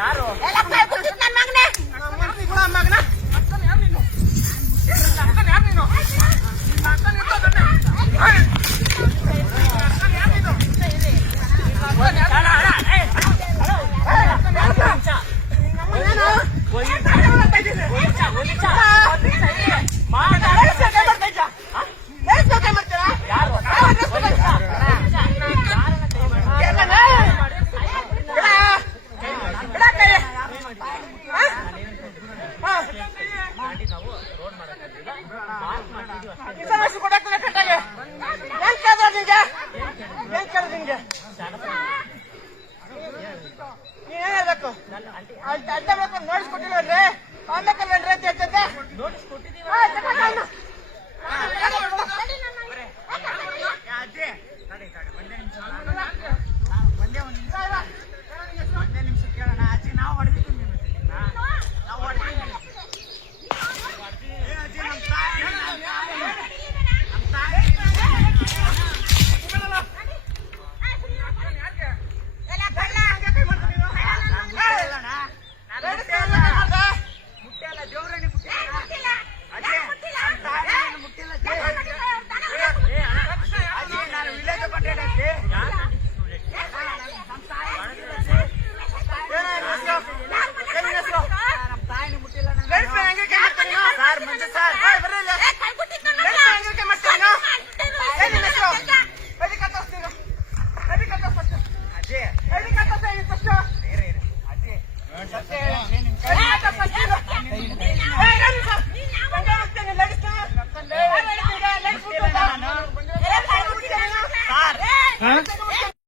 ಯಾರು ಎಲ್ಲ ಕೈ ಬಿಟ್ಟು ನನ್ನ ಮಗನೇ ಮಗನ ಅಕ್ಕನ ಯಾರು ನೀನು ಅಕ್ಕನ ಯಾರು ನೀನು ನಿಮ್ಮ ಅಕ್ಕನ ಇರ್ತದೆ ಅಕ್ಕನ ಯಾರು ನೀನು ನೋಡಿಸ್ಕೊಟ್ಟಿಲ್ವನ್ರಿ ಆಮೇಕಲ್ವೇನ್ರಿ ಅಂತ ಹೇಳ್ತಂತೆ ನೋಟಿಸ್ ಕೊಟ್ಟಿದ್ದೀವಿ ಒಂದೇ ನಿಮಿಷ ಕೇಳೋಣ ಅಜ್ಜಿ ನಾವು ಹೊಡೆದಿದ್ದೀವಿ ನಾವು ಹೊಡೆದಿದ್ದೀವಿ ಅಜ್ಜಿ ನಮ್ಮ ತಾಯಿ ಮುಟ್ಟಿಲ್ಲ ದೇವ್ರಣಿ ಮುಟ್ಟಿಲ್ಲ ಮುಟ್ಟಿಲ್ಲ ನಾನು ವಿಲೇಜ್ ಬಂದಿದ್ದೆ ನಮ್ಮ ತಾಯಿನ ಮುಟ್ಟಿಲ್ಲ ಸರ್ ಮುಂಚೆ ಸರ್ ಅಜ್ಜಿ ಅಜ್ಜಿ